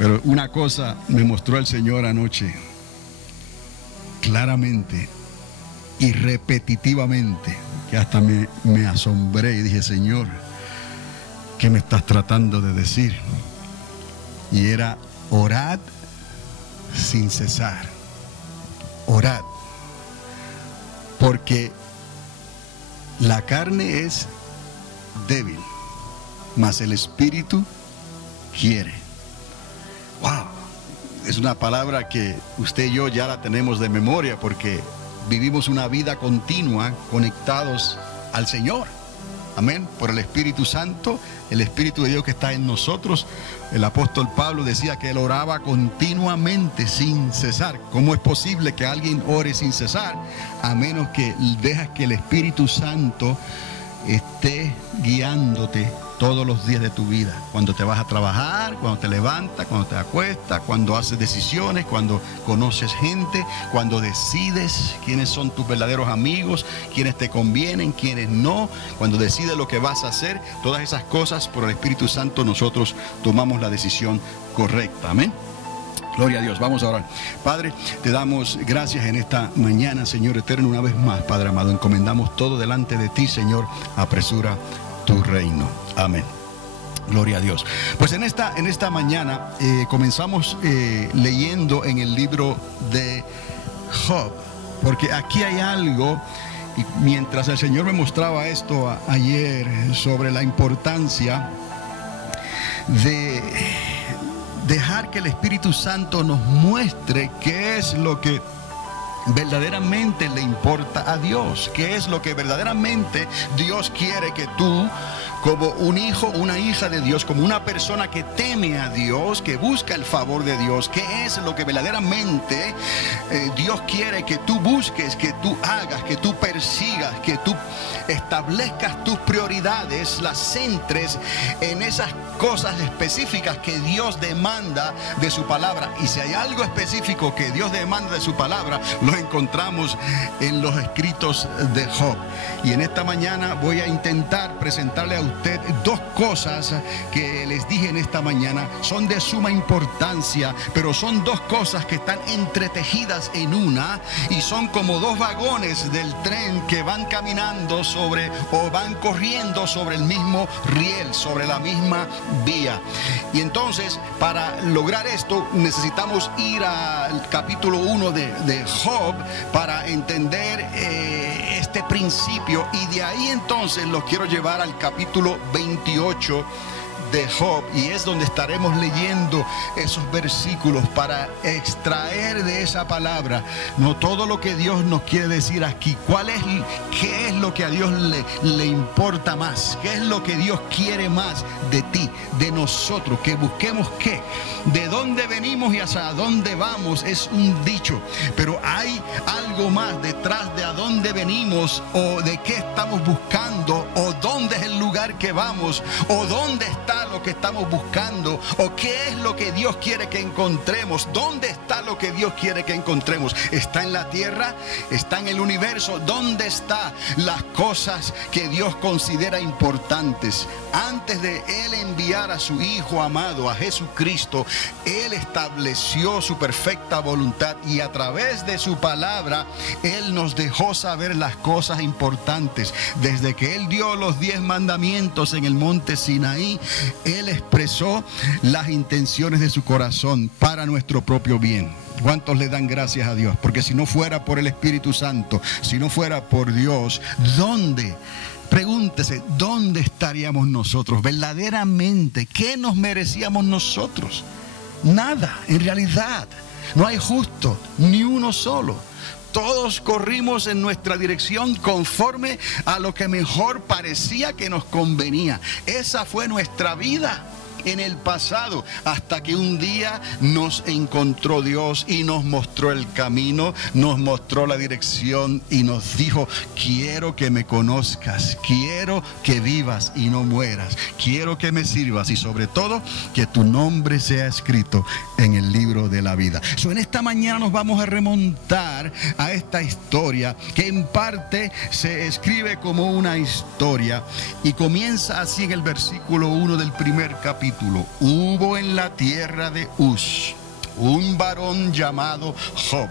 Pero una cosa me mostró el Señor anoche, claramente y repetitivamente, que hasta me asombré y dije, Señor, ¿qué me estás tratando de decir? Y era: orad sin cesar. Orad. Porque la carne es débil, mas el espíritu quiere. Wow. Es una palabra que usted y yo ya la tenemos de memoria, porque vivimos una vida continua conectados al Señor. Amén. Por el Espíritu Santo, el Espíritu de Dios que está en nosotros. El apóstol Pablo decía que él oraba continuamente sin cesar. ¿Cómo es posible que alguien ore sin cesar? A menos que dejas que el Espíritu Santo esté guiándote todos los días de tu vida. Cuando te vas a trabajar, cuando te levantas, cuando te acuestas, cuando haces decisiones, cuando conoces gente, cuando decides quiénes son tus verdaderos amigos, quiénes te convienen, quiénes no, cuando decides lo que vas a hacer, todas esas cosas por el Espíritu Santo nosotros tomamos la decisión correcta. Amén. Gloria a Dios. Vamos a orar. Padre, te damos gracias en esta mañana, Señor eterno, una vez más, Padre amado. Encomendamos todo delante de ti, Señor. Apresura tu reino. Amén. Gloria a Dios. Pues en esta mañana comenzamos leyendo en el libro de Job, porque aquí hay algo. Y mientras el Señor me mostraba esto ayer sobre la importancia de dejar que el Espíritu Santo nos muestre qué es lo que verdaderamente le importa a Dios, qué es lo que verdaderamente Dios quiere que tú, como un hijo, una hija de Dios, como una persona que teme a Dios, que busca el favor de Dios, qué es lo que verdaderamente Dios quiere que tú busques, que tú hagas, que tú persigas, que tú establezcas tus prioridades, las centres en esas cosas específicas que Dios demanda de su palabra. Y si hay algo específico que Dios demanda de su palabra, lo encontramos en los escritos de Job. Y en esta mañana voy a intentar presentarle a usted dos cosas que les dije en esta mañana. Son de suma importancia, pero son dos cosas que están entretejidas en una, y son como dos vagones del tren que van caminando sobre, o van corriendo sobre el mismo riel, sobre la misma vía. Y entonces, para lograr esto, necesitamos ir al capítulo 1 de Job para entender este principio, y de ahí entonces los quiero llevar al capítulo 28 de Job, y es donde estaremos leyendo esos versículos para extraer de esa palabra no todo lo que Dios nos quiere decir aquí. ¿Qué es lo que a Dios le importa más? ¿Qué es lo que Dios quiere más de ti, de nosotros? Que busquemos qué, de dónde venimos y hacia dónde vamos es un dicho, pero hay algo más detrás de a dónde venimos, o de qué estamos buscando, o dónde es el lugar que vamos, o dónde está lo que estamos buscando, o qué es lo que Dios quiere que encontremos. ¿Dónde está lo que Dios quiere que encontremos? ¿Está en la tierra? ¿Está en el universo? ¿Dónde están las cosas que Dios considera importantes? Antes de Él enviar a su Hijo amado, a Jesucristo, Él estableció su perfecta voluntad, y a través de su palabra Él nos dejó saber las cosas importantes. Desde que Él dio los 10 mandamientos en el monte Sinaí, Él expresó las intenciones de su corazón para nuestro propio bien. ¿Cuántos le dan gracias a Dios? Porque si no fuera por el Espíritu Santo, si no fuera por Dios, ¿dónde? Pregúntese, ¿dónde estaríamos nosotros? Verdaderamente, ¿qué nos merecíamos nosotros? Nada, en realidad. No hay justo, ni uno solo. Todos corrimos en nuestra dirección conforme a lo que mejor parecía que nos convenía. Esa fue nuestra vida en el pasado, hasta que un día nos encontró Dios y nos mostró el camino, nos mostró la dirección y nos dijo: quiero que me conozcas, quiero que vivas y no mueras, quiero que me sirvas, y sobre todo que tu nombre sea escrito en el libro de la vida. En esta mañana nos vamos a remontar a esta historia, que en parte se escribe como una historia, y comienza así en el versículo 1 del primer capítulo. capítulo: hubo en la tierra de Uz un varón llamado Job,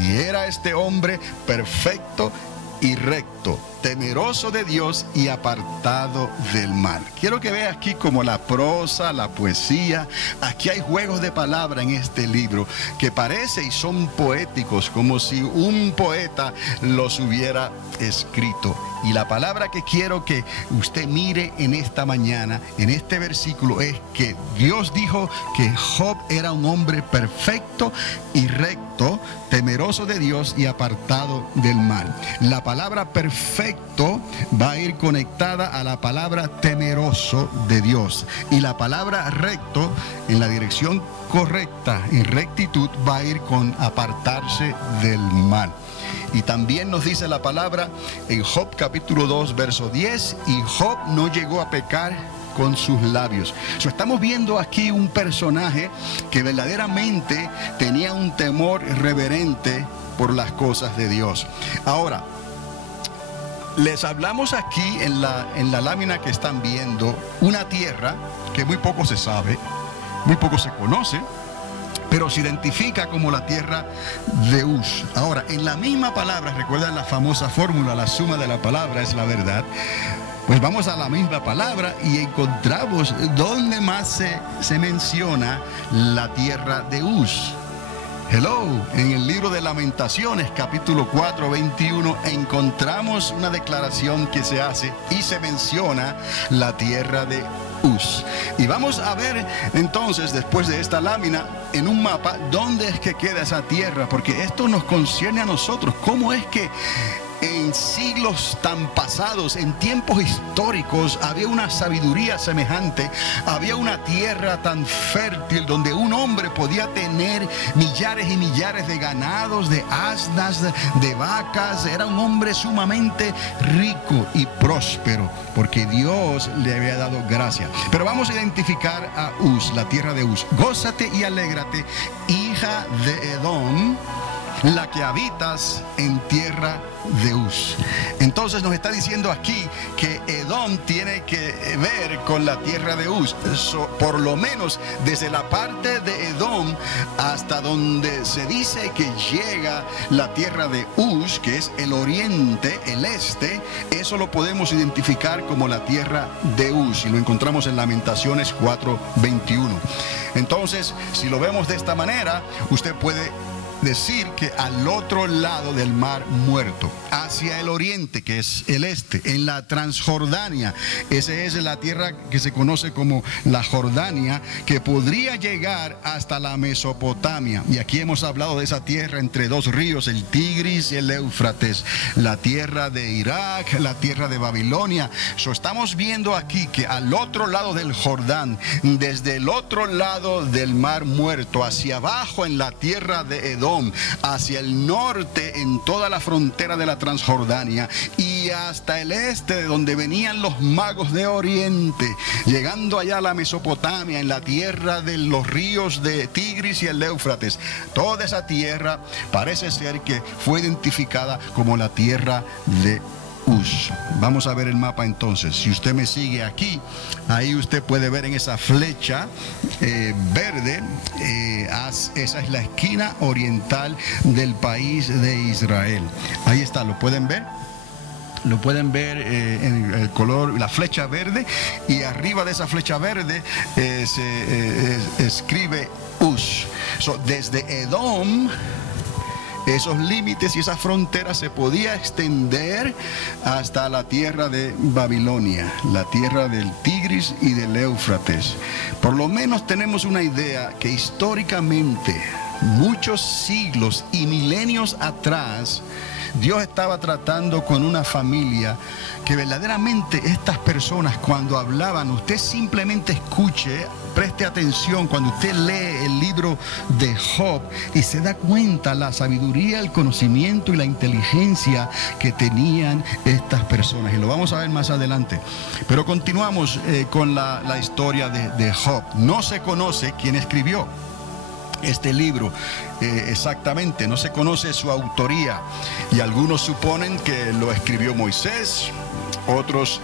y era este hombre perfecto y recto, temeroso de Dios y apartado del mal. Quiero que veas aquí como la prosa, la poesía. Aquí hay juegos de palabra en este libro que parece y son poéticos, como si un poeta los hubiera escrito. Y la palabra que quiero que usted mire en esta mañana, en este versículo, es que Dios dijo que Job era un hombre perfecto y recto, temeroso de Dios y apartado del mal. La palabra perfecto va a ir conectada a la palabra temeroso de Dios, y la palabra recto, en la dirección correcta, en rectitud, va a ir con apartarse del mal. Y también nos dice la palabra en Job capítulo 2 verso 10: y Job no llegó a pecar con sus labios. Estamos viendo aquí un personaje que verdaderamente tenía un temor reverente por las cosas de Dios. Ahora, les hablamos aquí en la lámina que están viendo, una tierra que muy poco se sabe, muy poco se conoce, pero se identifica como la tierra de Uz. Ahora, en la misma palabra, recuerdan la famosa fórmula: la suma de la palabra es la verdad. Pues vamos a la misma palabra y encontramos donde más se menciona la tierra de Uz. Hello, en el libro de Lamentaciones, capítulo 4, 21, encontramos una declaración que se hace y se menciona la tierra de Uz. Y vamos a ver entonces, después de esta lámina, en un mapa, dónde es que queda esa tierra, porque esto nos concierne a nosotros. ¿Cómo es que en siglos tan pasados, en tiempos históricos, había una sabiduría semejante? Había una tierra tan fértil donde un hombre podía tener millares y millares de ganados, de asnas, de vacas. Era un hombre sumamente rico y próspero, porque Dios le había dado gracia. Pero vamos a identificar a Uz, la tierra de Uz. Gózate y alégrate, hija de Edom, la que habitas en tierra de Uz. Entonces nos está diciendo aquí que Edom tiene que ver con la tierra de Uz. Por lo menos desde la parte de Edom hasta donde se dice que llega la tierra de Uz, que es el oriente, el este, eso lo podemos identificar como la tierra de Uz, y lo encontramos en Lamentaciones 4:21. Entonces, si lo vemos de esta manera, usted puede decir que al otro lado del mar muerto, hacia el oriente, que es el este, en la Transjordania, esa es la tierra que se conoce como la Jordania, que podría llegar hasta la Mesopotamia. Y aquí hemos hablado de esa tierra entre dos ríos, el Tigris y el Éufrates, la tierra de Irak, la tierra de Babilonia. Estamos viendo aquí que al otro lado del Jordán, desde el otro lado del mar muerto, hacia abajo en la tierra de Edom, hacia el norte en toda la frontera de la Transjordania, y hasta el este, de donde venían los magos de oriente, llegando allá a la Mesopotamia, en la tierra de los ríos de Tigris y el Éufrates. Toda esa tierra parece ser que fue identificada como la tierra de Uz. Vamos a ver el mapa entonces. Si usted me sigue aquí, ahí usted puede ver en esa flecha verde, esa es la esquina oriental del país de Israel. Ahí está, ¿lo pueden ver? Lo pueden ver en el color, la flecha verde, y arriba de esa flecha verde se escribe Uz. Desde Edom, esos límites y esas fronteras se podía extender hasta la tierra de Babilonia, la tierra del Tigris y del Éufrates. Por lo menos tenemos una idea que históricamente, muchos siglos y milenios atrás, Dios estaba tratando con una familia que verdaderamente estas personas, cuando hablaban, usted simplemente escuche, preste atención cuando usted lee el libro de Job y se da cuenta la sabiduría, el conocimiento y la inteligencia que tenían estas personas. Y lo vamos a ver más adelante. Pero continuamos con la historia de Job. No se conoce quién escribió este libro exactamente, no se conoce su autoría, y algunos suponen que lo escribió Moisés, Otros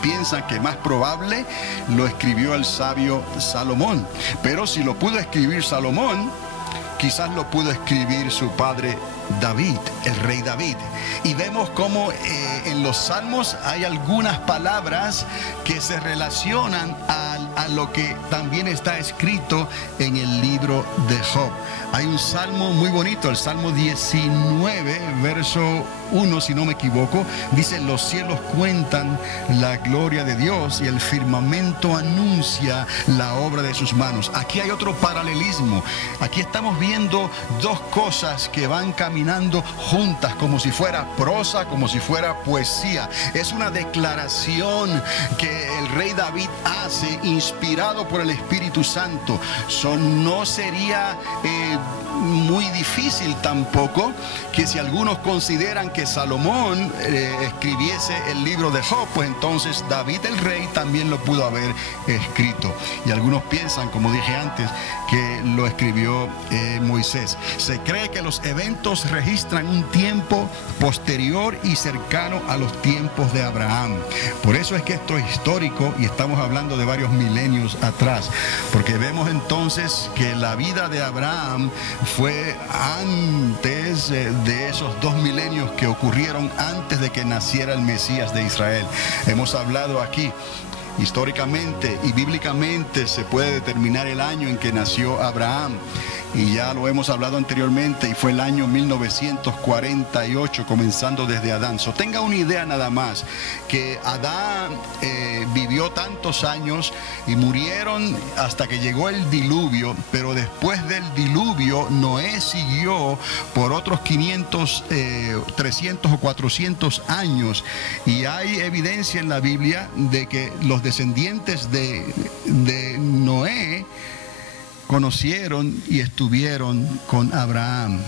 piensan que más probable lo escribió el sabio Salomón. Pero si lo pudo escribir Salomón, quizás lo pudo escribir su padre David, el rey David. Y vemos cómo en los salmos hay algunas palabras que se relacionan a lo que también está escrito en el libro de Job. Hay un salmo muy bonito, el Salmo 19, verso 1, si no me equivoco, dice: los cielos cuentan la gloria de Dios y el firmamento anuncia la obra de sus manos. Aquí hay otro paralelismo. Aquí estamos viendo dos cosas que van caminando juntas, como si fuera prosa, como si fuera poesía. Es una declaración que el rey David hace, inspirado por el Espíritu Santo. No sería muy difícil tampoco que, si algunos consideran que Salomón escribiese el libro de Job, pues entonces David el rey también lo pudo haber escrito. Y algunos piensan, como dije antes, que lo escribió Moisés. Se cree que los eventos registran un tiempo posterior y cercano a los tiempos de Abraham. Por eso es que esto es histórico y estamos hablando de varios milenios atrás, porque vemos entonces que la vida de Abraham fue antes de esos 2 milenios que ocurrieron antes de que naciera el Mesías de Israel. Hemos hablado aquí históricamente y bíblicamente se puede determinar el año en que nació Abraham, y ya lo hemos hablado anteriormente, y fue el año 1948, comenzando desde Adán. Tenga una idea nada más, que Adán vivió tantos años y murieron hasta que llegó el diluvio, pero después del diluvio Noé siguió por otros 500, 300 o 400 años, y hay evidencia en la Biblia de que los descendientes de Noé conocieron y estuvieron con Abraham.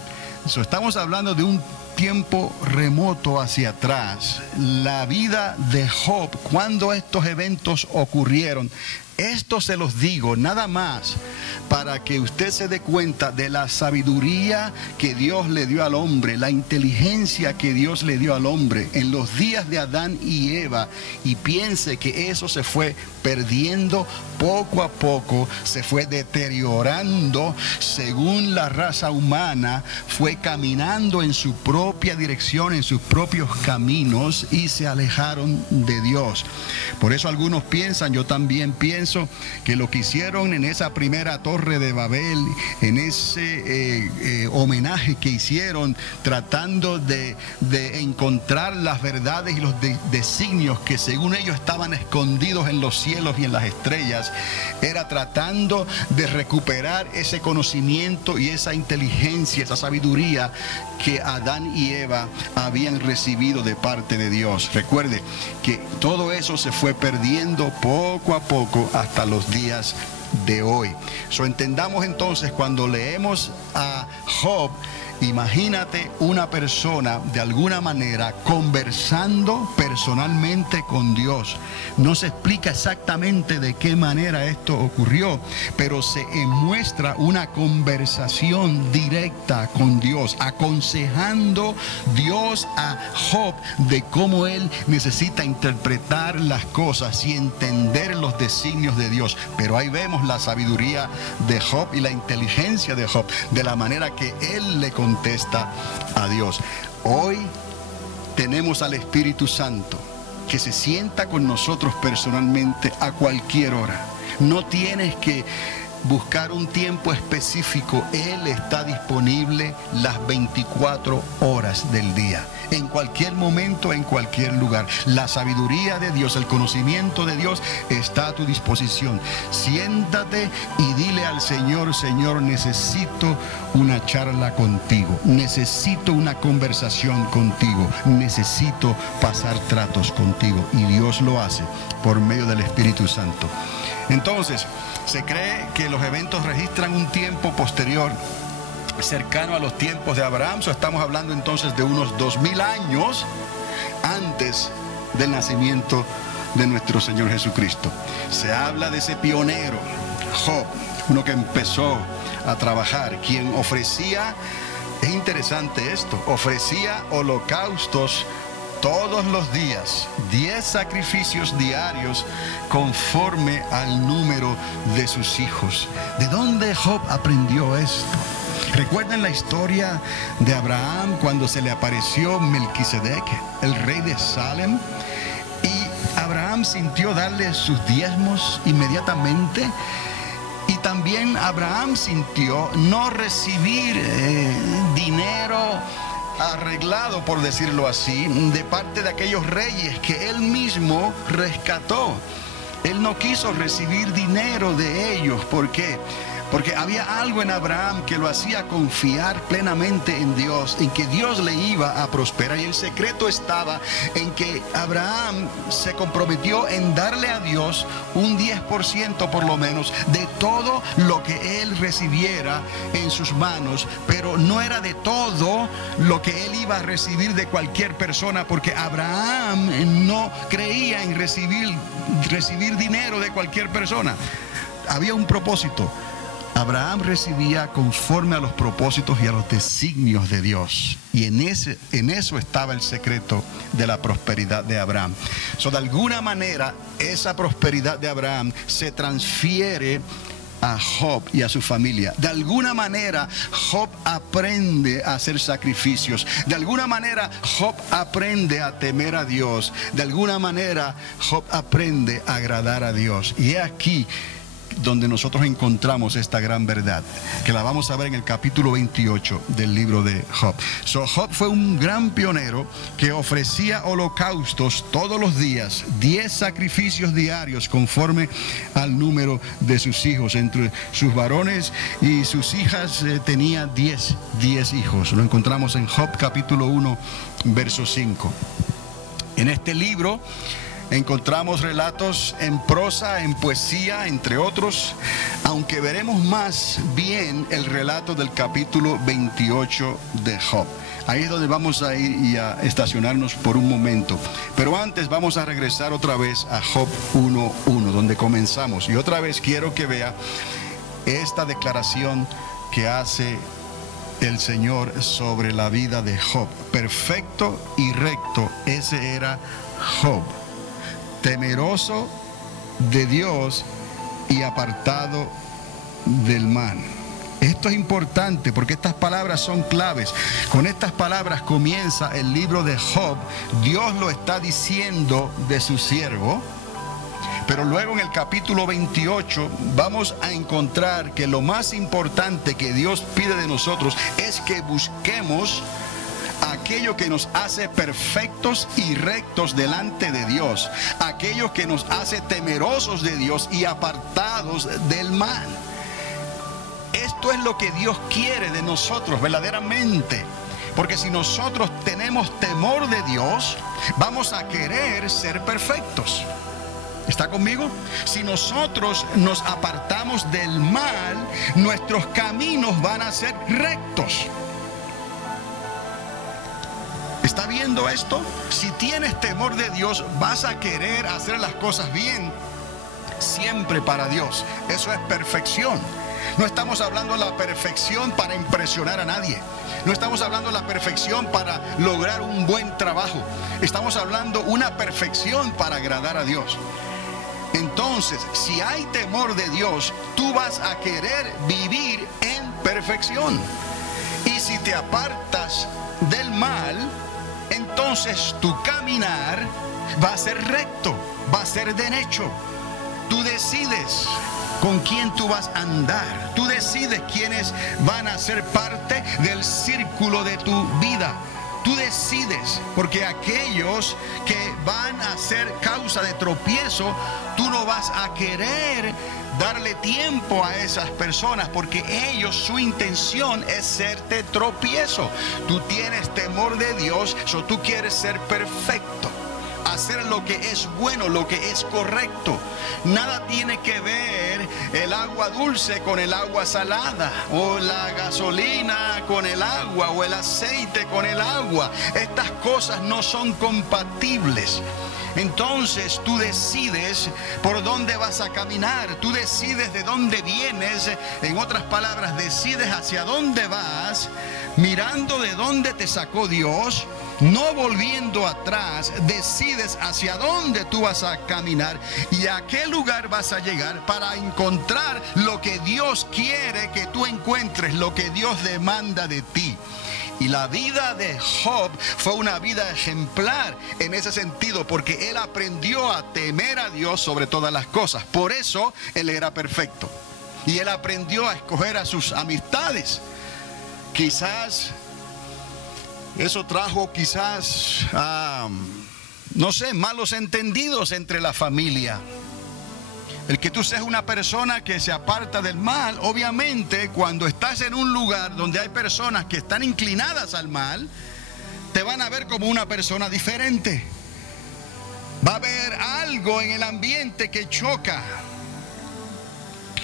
Estamos hablando de un tiempo remoto hacia atrás. La vida de Job, cuando estos eventos ocurrieron. Esto se los digo nada más para que usted se dé cuenta de la sabiduría que Dios le dio al hombre, la inteligencia que Dios le dio al hombre en los días de Adán y Eva, y piense que eso se fue perdiendo poco a poco, se fue deteriorando según la raza humana fue caminando en su propia dirección, en sus propios caminos, y se alejaron de Dios. Por eso algunos piensan, yo también pienso, que lo que hicieron en esa primera torre de Babel, en ese homenaje que hicieron tratando de encontrar las verdades y los designios que según ellos estaban escondidos en los cielos y en las estrellas, era tratando de recuperar ese conocimiento y esa inteligencia, esa sabiduría que Adán y Eva habían recibido de parte de Dios. Recuerde que todo eso se fue perdiendo poco a poco hasta los días de hoy. Entendamos entonces, cuando leemos a Job, imagínate una persona de alguna manera conversando personalmente con Dios. No se explica exactamente de qué manera esto ocurrió, pero se muestra una conversación directa con Dios, aconsejando Dios a Job de cómo él necesita interpretar las cosas y entender los designios de Dios. Pero ahí vemos la sabiduría de Job y la inteligencia de Job, de la manera que él le contesta a Dios. Hoy tenemos al Espíritu Santo que se sienta con nosotros personalmente a cualquier hora. No tienes que buscar un tiempo específico. Él está disponible las 24 horas del día, en cualquier momento, en cualquier lugar. La sabiduría de Dios, el conocimiento de Dios está a tu disposición. Siéntate y dile al Señor: Señor, necesito una charla contigo, necesito una conversación contigo, necesito pasar tratos contigo. Y Dios lo hace por medio del Espíritu Santo. Entonces, se cree que los eventos registran un tiempo posterior, cercano a los tiempos de Abraham. Estamos hablando entonces de unos 2000 años antes del nacimiento de nuestro Señor Jesucristo. Se habla de ese pionero, Job, uno que empezó a trabajar, quien ofrecía, es interesante esto, ofrecía holocaustos todos los días 10 sacrificios diarios conforme al número de sus hijos. ¿De dónde Job aprendió esto? ¿Recuerdan la historia de Abraham cuando se le apareció Melquisedec, el rey de Salem? Y Abraham sintió darle sus diezmos inmediatamente. Y también Abraham sintió no recibir dinero arreglado, por decirlo así, de parte de aquellos reyes que él mismo rescató. Él no quiso recibir dinero de ellos. ¿Por qué? Porque había algo en Abraham que lo hacía confiar plenamente en Dios, en que Dios le iba a prosperar. Y el secreto estaba en que Abraham se comprometió en darle a Dios un 10% por lo menos de todo lo que él recibiera en sus manos. Pero no era de todo lo que él iba a recibir de cualquier persona, porque Abraham no creía en recibir dinero de cualquier persona. Había un propósito. Abraham recibía conforme a los propósitos y a los designios de Dios. Y en eso estaba el secreto de la prosperidad de Abraham. De alguna manera, esa prosperidad de Abraham se transfiere a Job y a su familia. De alguna manera, Job aprende a hacer sacrificios. De alguna manera, Job aprende a temer a Dios. De alguna manera, Job aprende a agradar a Dios. Y he aquí donde nosotros encontramos esta gran verdad, que la vamos a ver en el capítulo 28 del libro de Job. Job fue un gran pionero que ofrecía holocaustos todos los días, 10 sacrificios diarios conforme al número de sus hijos. Entre sus varones y sus hijas tenía 10 hijos. Lo encontramos en Job capítulo 1, verso 5. En este libro encontramos relatos en prosa, en poesía, entre otros, aunque veremos más bien el relato del capítulo 28 de Job. Ahí es donde vamos a ir y a estacionarnos por un momento. Pero antes vamos a regresar otra vez a Job 1:1, donde comenzamos. Y otra vez quiero que vea esta declaración que hace el Señor sobre la vida de Job. Perfecto y recto, ese era Job, temeroso de Dios y apartado del mal. Esto es importante porque estas palabras son claves. Con estas palabras comienza el libro de Job. Dios lo está diciendo de su siervo. Pero luego en el capítulo 28 vamos a encontrar que lo más importante que Dios pide de nosotros es que busquemos aquello que nos hace perfectos y rectos delante de Dios, aquello que nos hace temerosos de Dios y apartados del mal. Esto es lo que Dios quiere de nosotros verdaderamente, porque si nosotros tenemos temor de Dios, vamos a querer ser perfectos. ¿Está conmigo? Si nosotros nos apartamos del mal, nuestros caminos van a ser rectos. ¿Está viendo esto? Si tienes temor de Dios, vas a querer hacer las cosas bien, siempre para Dios. Eso es perfección. No estamos hablando de la perfección para impresionar a nadie. No estamos hablando de la perfección para lograr un buen trabajo. Estamos hablando de una perfección para agradar a Dios. Entonces, si hay temor de Dios, tú vas a querer vivir en perfección. Y si te apartas del mal, entonces tu caminar va a ser recto, va a ser derecho. Tú decides con quién tú vas a andar. Tú decides quiénes van a ser parte del círculo de tu vida. Tú decides, porque aquellos que van a ser causa de tropiezo, tú no vas a querer darle tiempo a esas personas, porque ellos, su intención es serte tropiezo. Tú tienes temor de Dios, tú quieres ser perfecto, hacer lo que es bueno, lo que es correcto. Nada tiene que ver el agua dulce con el agua salada, o la gasolina con el agua, o el aceite con el agua. Estas cosas no son compatibles. Entonces tú decides por dónde vas a caminar, tú decides de dónde vienes. En otras palabras, decides hacia dónde vas, mirando de dónde te sacó Dios no volviendo atrás, decides hacia dónde tú vas a caminar y a qué lugar vas a llegar para encontrar lo que Dios quiere que tú encuentres, lo que Dios demanda de ti. Y la vida de Job fue una vida ejemplar en ese sentido, porque él aprendió a temer a Dios sobre todas las cosas. Por eso él era perfecto. Y él aprendió a escoger a sus amistades. Quizás eso trajo no sé, malos entendidos entre la familia. El que tú seas una persona que se aparta del mal, obviamente cuando estás en un lugar donde hay personas que están inclinadas al mal, te van a ver como una persona diferente. Va a haber algo en el ambiente que choca,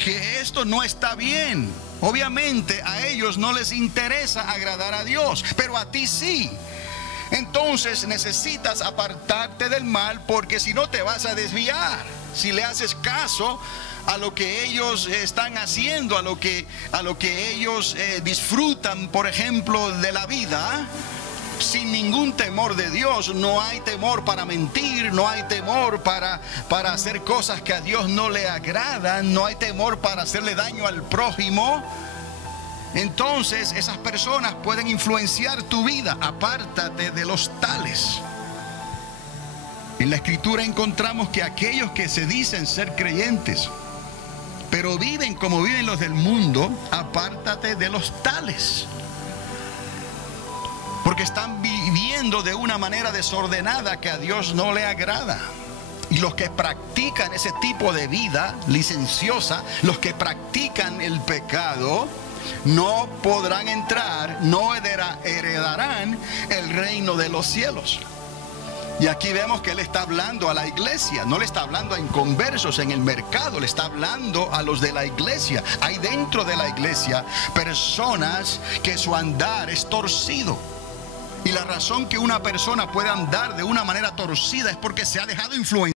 que esto no está bien. Obviamente a ellos no les interesa agradar a Dios, pero a ti sí. Entonces necesitas apartarte del mal, porque si no te vas a desviar. Si le haces caso a lo que ellos están haciendo, a lo que ellos disfrutan, por ejemplo, de la vida, sin ningún temor de Dios. No hay temor para mentir, no hay temor para hacer cosas que a Dios no le agradan, no hay temor para hacerle daño al prójimo. Entonces esas personas pueden influenciar tu vida. Apártate de los tales. En la Escritura encontramos que aquellos que se dicen ser creyentes, pero viven como viven los del mundo, apártate de los tales. Porque están viviendo de una manera desordenada que a Dios no le agrada. Y los que practican ese tipo de vida licenciosa, los que practican el pecado, no podrán entrar, no heredarán el reino de los cielos. Y aquí vemos que él está hablando a la iglesia, no le está hablando a inconversos en el mercado, le está hablando a los de la iglesia. Hay dentro de la iglesia personas que su andar es torcido. Y la razón que una persona puede andar de una manera torcida es porque se ha dejado influenciar